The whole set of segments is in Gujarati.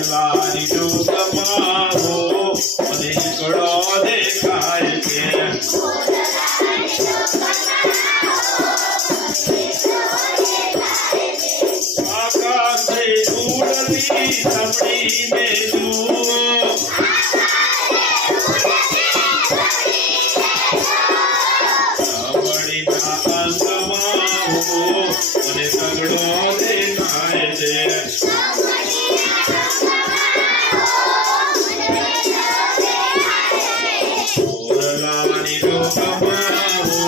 મોરલાની ડૂબમાં હો મને એકડો દેખાય છે. આકાશે ઉડતી સમડીને જુઓ સાંભળીના અંગમાં હો મને સગડો દેખાય છે. મોરલાની ડૂબમાં હો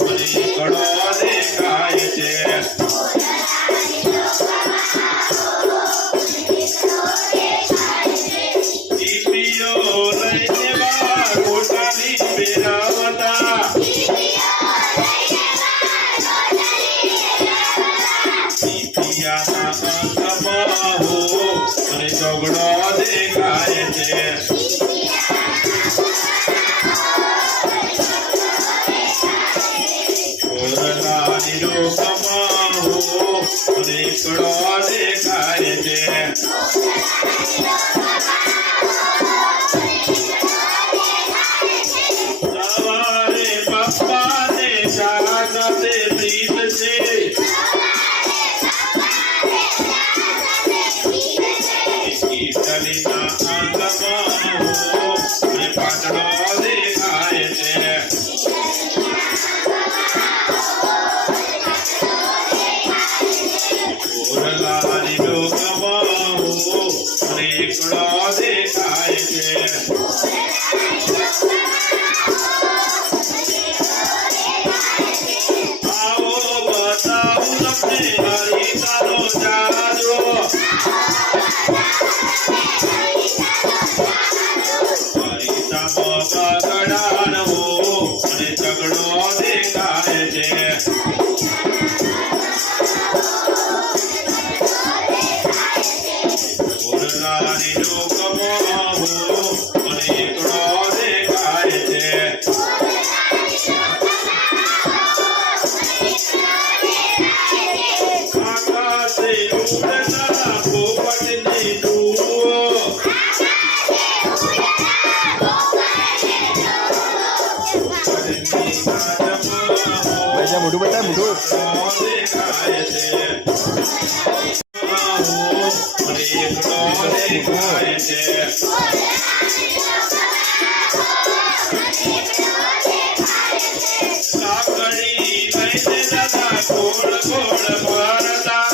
મને એકડો દેખાય છે. ટીપીઓ લઈને બા ગોટાલી પહેરાવતા ટીપિયાના અંગમાં હો મને સગડો દેખાય છે. મોરલાની ડોકમાં હો મને એકડો દેખાય છે. સવારે પપ્પાને જાગતે પ્રીત છે કીટલીના અંગમાં હો મને પાતળો દેખાય છે. મોરલાની ડોકમાં હો મને એકડો દેખાય છે. આવો બતાવું તમને હરિતાનો જાજો હરિતામાં પગડાન હો મને સગડો દેખાય છે. મોરલાની ડોકમાં હો મને એકડો દેખાય છે. આકાશે ઉડતા પોપટને જુઓ પોપટની ગાજમાં હો મોઢું બતાવ મોઢું દેખાય છે. મને એકડો દેખાય છે. કાકડી લઈને દાદા ગોળ ગોળ ફરતા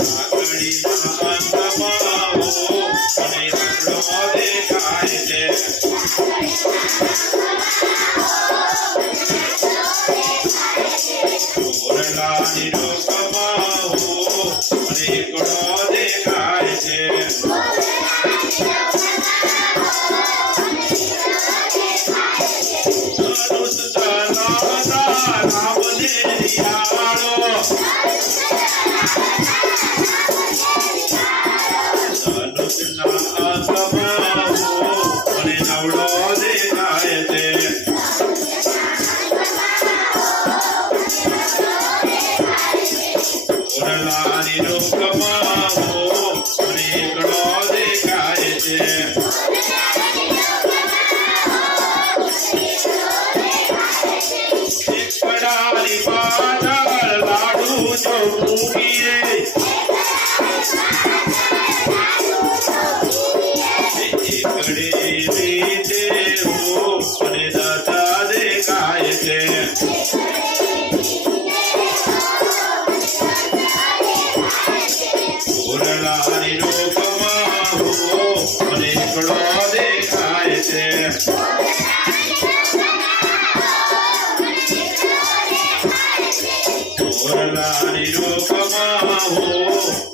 કાકડીના અંગમાં હો મને સગડો દેખાય છે. મોરલાની ડોકમાં હો મને એકડો દેખાય છે. ધનુષ ચલાવતા રામને નિહાળો ધનુષના અંગમાં હો મને નવડો દેખાય છે. મોરલાની ડોકમાં હો મને એકડો દેખાય છે. એકડાની પાછળ લાડુ જો મૂકીએ એકડે રીતે હો મને દાદા દેખાય છે. મોરલાની ડોકમાં હો મને એકડો દેખાય છે. મોરલાની ડોકમાં હો